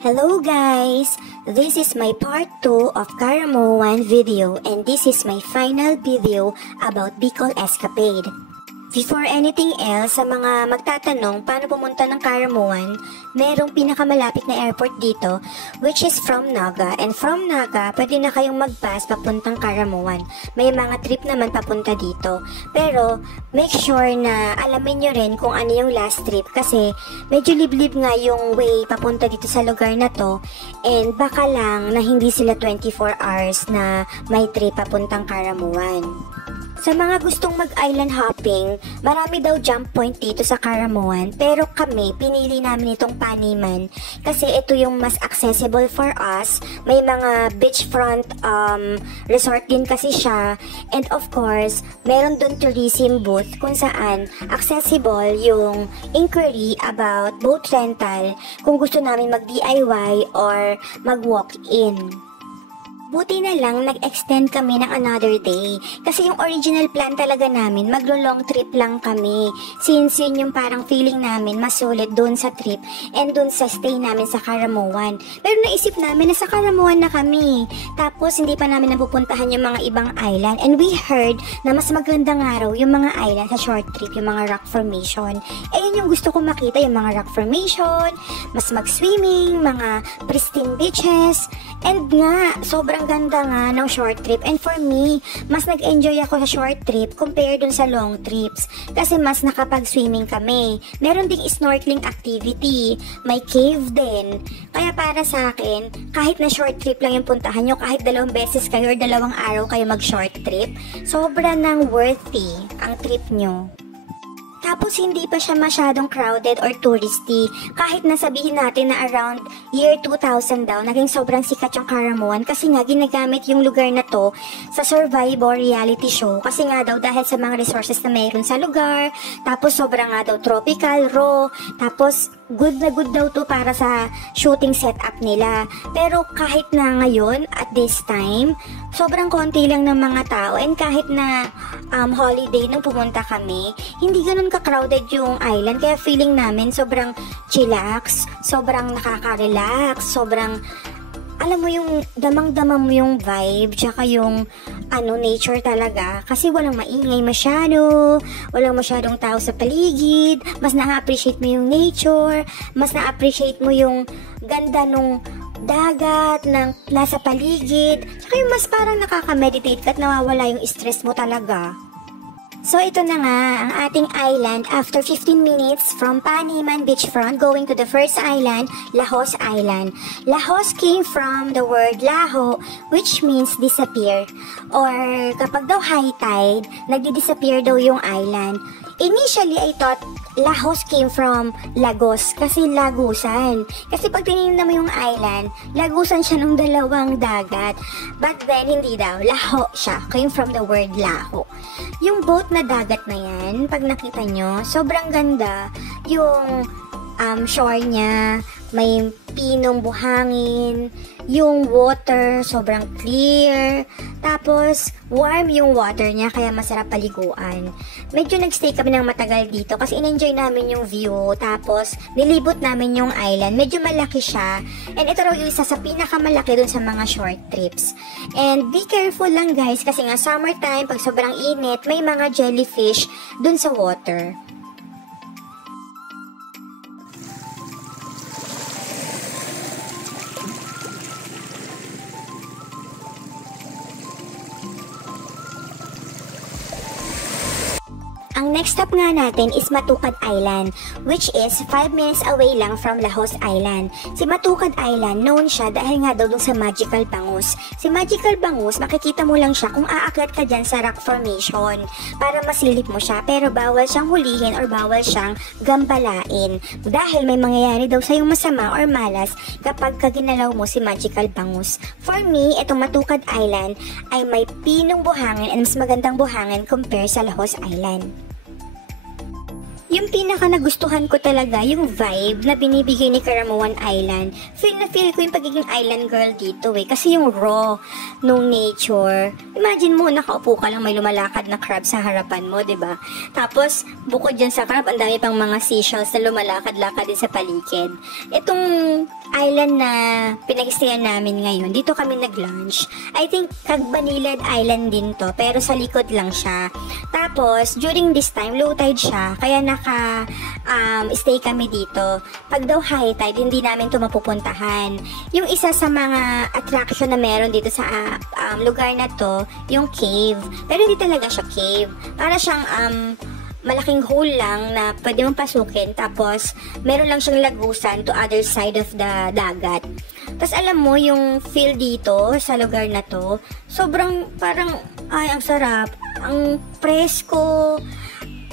Hello guys! This is my part 2 of Caramoan video and this is my final video about Bicol Escapade. Before anything else, sa mga magtatanong paano pumunta ng Caramoan, merong pinakamalapit na airport dito which is from Naga, and from Naga pwede na kayong mag-bus papuntang Caramoan. May mga trip naman papunta dito, pero make sure na alamin nyo rin kung ano yung last trip kasi medyo liblib nga yung way papunta dito sa lugar na to, and baka lang na hindi sila 24 hours na may trip papuntang Caramoan. Sa mga gustong mag-island hopping, marami daw jump point dito sa Caramoan, pero kami, pinili namin itong Paniman kasi ito yung mas accessible for us. May mga beachfront resort din kasi siya, and of course, meron doon tourism booth kung saan accessible yung inquiry about boat rental kung gusto namin mag-DIY or mag-walk-in. Buti na lang nag-extend kami ng another day kasi yung original plan talaga namin maglo-long trip lang kami since yun yung parang feeling namin mas sulit dun sa trip and dun sa stay namin sa Caramoan. Pero naisip namin na sa Caramoan na kami, tapos hindi pa namin napupuntahan yung mga ibang island, and we heard na mas magandang araw yung mga island sa short trip, yung mga rock formation. Yun yung gusto ko makita, yung mga rock formation, mas mag-swimming, mga pristine beaches, and nga sobrang ganda nga ng short trip. And for me, mas nag-enjoy ako sa short trip compared dun sa long trips kasi mas nakapag-swimming kami. Meron ding snorkeling activity, may cave din. Kaya para sa akin, kahit na short trip lang yung puntahan nyo, kahit 2 beses kayo or 2 araw kayo mag-short trip, sobra nang worthy ang trip nyo. Tapos hindi pa siya masyadong crowded or touristy. Kahit nasabihin natin na around year 2000 daw, naging sobrang sikat yung Caramoan kasi nga ginagamit yung lugar na to sa Survivor reality show. Kasi nga daw dahil sa mga resources na mayroon sa lugar, tapos sobrang nga daw tropical, raw, tapos good na good daw to para sa shooting setup nila. Pero kahit na ngayon, at this time, sobrang konti lang ng mga tao, and kahit na holiday nung pumunta kami, hindi ganun ka-crowded yung island, kaya feeling namin sobrang chillax, sobrang nakaka-relax, sobrang alam mo yung damang-dama mo yung vibe, tsaka yung nature talaga. Kasi walang maingay masyado, walang masyadong tao sa paligid, mas na-appreciate mo yung nature, mas na-appreciate mo yung ganda nung dagat, ng nasa paligid, tsaka yung mas parang nakaka-meditate ka at nawawala yung stress mo talaga. So ito na nga ang ating island after 15 minutes from Paniman Beachfront going to the first island, Lahos Island. Lahos came from the word laho, which means disappear, or kapag daw high tide, nagdi-disappear daw yung island. Initially, I thought Lahos came from Lagos kasi lagusan. Kasi pag tinignan mo yung island, lagusan siya ng 2 dagat. But then, hindi daw. Laho siya. Came from the word laho. Yung boat na dagat na yan, pag nakita nyo, sobrang ganda. Yung shore niya, may pinong buhangin, yung water sobrang clear, tapos warm yung water niya kaya masarap paliguan. Medyo nagstay kami ng matagal dito kasi in-enjoy namin yung view, tapos nilibot namin yung island. Medyo malaki siya, and ito raw yung isa sa pinakamalaki dun sa mga short trips. And be careful lang guys kasi nga summertime, pag sobrang init, may mga jellyfish dun sa water. Ang next stop nga natin is Matukad Island, which is 5 minutes away lang from Lahos Island. Si Matukad Island, known siya dahil nga daw dun sa Magical Bangus. Si Magical Bangus, makikita mo lang siya kung aakyat ka dyan sa rock formation para masilip mo siya, pero bawal siyang hulihin or bawal siyang gambalain dahil may mangyayari daw sa'yong masama or malas kapag kaginalaw mo si Magical Bangus. For me, itong Matukad Island ay may pinong buhangin and mas magandang buhangin compare sa Lahos Island. Yung pinaka nagustuhan ko talaga, yung vibe na binibigay ni Caramoan Island. Feel na feel ko yung pagiging island girl dito kasi yung raw nung nature. Imagine mo, nakaupo ka lang, may lumalakad na crab sa harapan mo, 'di ba? Tapos, bukod dyan sa crab, ang dami pang mga seashells na lumalakad-lakad din sa paligid. Itong island na pinag-stayan namin ngayon, dito kami nag-lunch. I think Cagbanilad Island din to, pero sa likod lang siya. Tapos, during this time, low tide siya, kaya stay kami dito. Pag daw high tide, hindi namin to mapupuntahan. Yung isa sa mga attraction na meron dito sa lugar na to, yung cave. Pero hindi talaga siya cave. Para siyang malaking hole lang na pwede mong pasukin, tapos meron lang siyang lagusan to other side of the dagat. Tapos alam mo, yung feel dito sa lugar na to, sobrang parang, ang sarap, ang presko,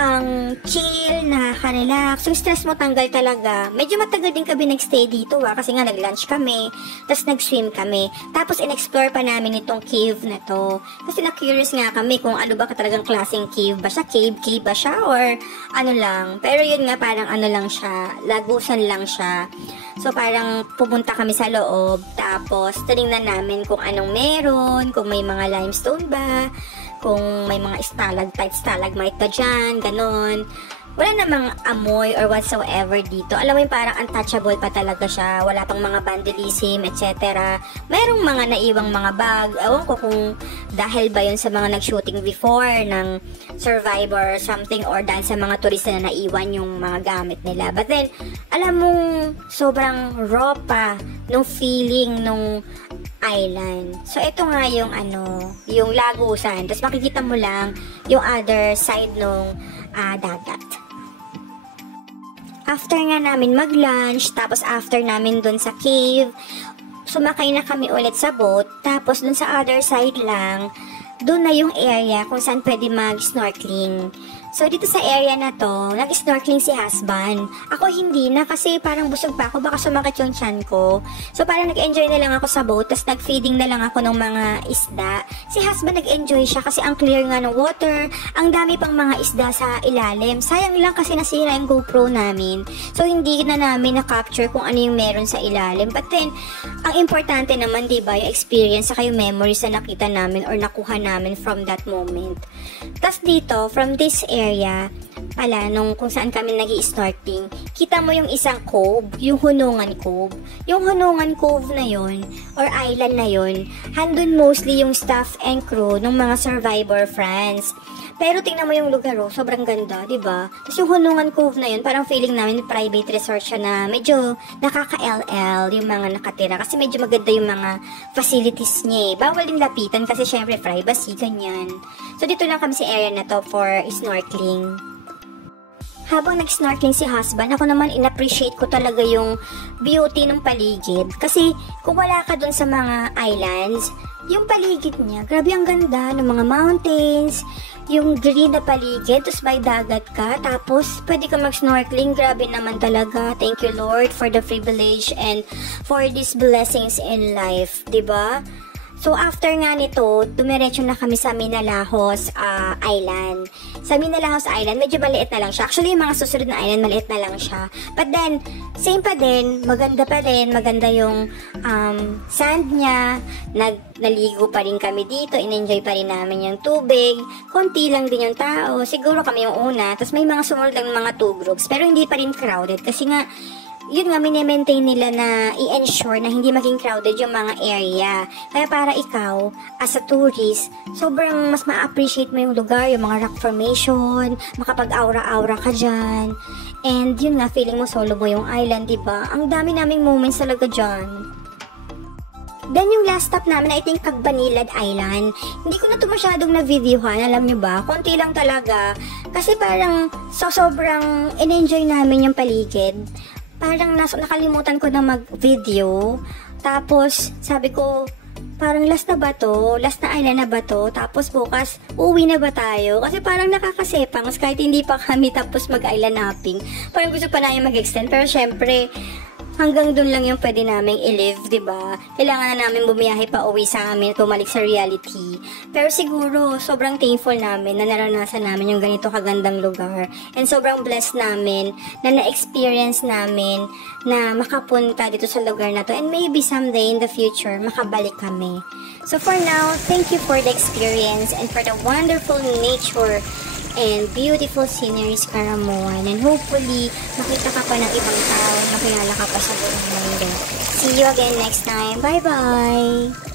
ang chill, nakaka-relax. Yung stress mo tanggal talaga. Medyo matagal din kami nagstay dito kasi nga nag-lunch kami, tapos nag-swim kami. Tapos in-explore pa namin itong cave na to. Kasi na-curious nga kami kung ano ba talagang klaseng cave ba siya, cave ba siya, or ano lang. Pero yun nga, parang ano lang siya, lagusan lang siya. So parang pupunta kami sa loob, tapos tinignan namin kung anong meron, kung may mga limestone ba, kung may mga stalagmite ba dyan, ganon. Wala namang amoy or whatsoever dito. Alam mo yung parang untouchable pa talaga siya. Wala pang mga vandalism, etc. Mayroong mga naiwang mga bag. Ewan ko kung dahil ba yun sa mga nag-shooting before ng Survivor or something, or dahil sa mga turista na naiwan yung mga gamit nila. But then, alam mong sobrang raw pa nung feeling nung island. So, ito nga yung yung lagusan. Tapos makikita mo lang yung other side nung dagat. After nga namin mag-lunch, tapos after namin dun sa cave, sumakay na kami ulit sa boat. Tapos dun sa other side lang, dun na yung area kung saan pwede mag-snorkeling. So, dito sa area na to, nag-snorkeling si husband. Ako hindi na kasi parang busog pa ako, baka sumakit yung tiyan ko. So, parang nag-enjoy na lang ako sa boat, tapos nag-feeding na lang ako ng mga isda. Si husband nag-enjoy siya kasi ang clear nga ng water, ang dami pang mga isda sa ilalim. Sayang lang kasi nasira yung GoPro namin. So, hindi na namin na-capture kung ano yung meron sa ilalim. But then, ang importante naman, diba, yung experience sa yung memories na nakita namin or nakuha namin from that moment. Tapos dito, from this area pala, nung kung saan kami nag-i-snorkeling, kita mo yung isang cove, yung Hunungan Cove. Yung Hunungan Cove na yon or island na yon, handun mostly yung staff and crew ng mga Survivor friends. Pero tingnan mo yung lugar, sobrang ganda, diba? Tapos yung Hunungan Cove na yun, parang feeling namin private resort siya na medyo nakaka-LL yung mga nakatira. Kasi medyo maganda yung mga facilities niya. Bawal din lapitan kasi syempre privacy, ganyan. So dito lang kami sa area na to for snorkeling. Habang nag-snorkeling si husband, ako naman in-appreciate ko talaga yung beauty ng paligid. Kasi kung wala ka dun sa mga islands, yung paligid niya, grabe ang ganda ng mga mountains, yung green na paligid, tapos may dagat ka, tapos pwede ka mag-snorkeling, grabe naman talaga. Thank you Lord for the privilege and for these blessings in life, diba? So after nga nito, dumiretso na kami sa Minalahos Island. Sa Minalahos Island, medyo maliit na lang siya. Actually, yung mga susunod na island, maliit na lang siya. But then, same pa din, maganda pa din, maganda yung sand niya, naligo pa rin kami dito, in-enjoy pa rin namin yung tubig, konti lang din yung tao, siguro kami yung una, tapos may mga sumunod lang mga 2 groups, pero hindi pa rin crowded, kasi nga, yun nga, mini-maintain nila na i-ensure na hindi maging crowded yung mga area. Kaya para ikaw, as a tourist, sobrang mas ma-appreciate mo yung lugar, yung mga rock formation, makapag-aura-aura ka dyan. And yun nga, feeling mo solo mo yung island, diba? Ang dami naming moments talaga dyan. Then yung last stop namin, I think Cagbanilad Island. Hindi ko na ito masyadong na-videohan, alam nyo ba? Konti lang talaga. Kasi parang sobrang in-enjoy namin yung paligid. Parang nakalimutan ko na mag-video. Tapos, sabi ko, parang last na ba to? Last na island na ba to? Tapos bukas, uwi na ba tayo? Kasi parang nakakasepang. Kahit hindi pa kami tapos mag-island hopping. Parang gusto pa namin mag-extend. Pero syempre, hanggang dun lang yung pwede namin i-live, diba? Kailangan na namin bumiyahe pa uwi sa amin, tumalik sa reality. Pero siguro, sobrang thankful namin na naranasan namin yung ganito kagandang lugar. And sobrang blessed namin na na-experience namin na makapunta dito sa lugar na to. And maybe someday in the future, makabalik kami. So for now, thank you for the experience and for the wonderful nature and beautiful sceneries, Karamoan. And hopefully, makita ka pa ng ibang tao, makilala ka pa sa buong mundo. See you again next time. Bye-bye!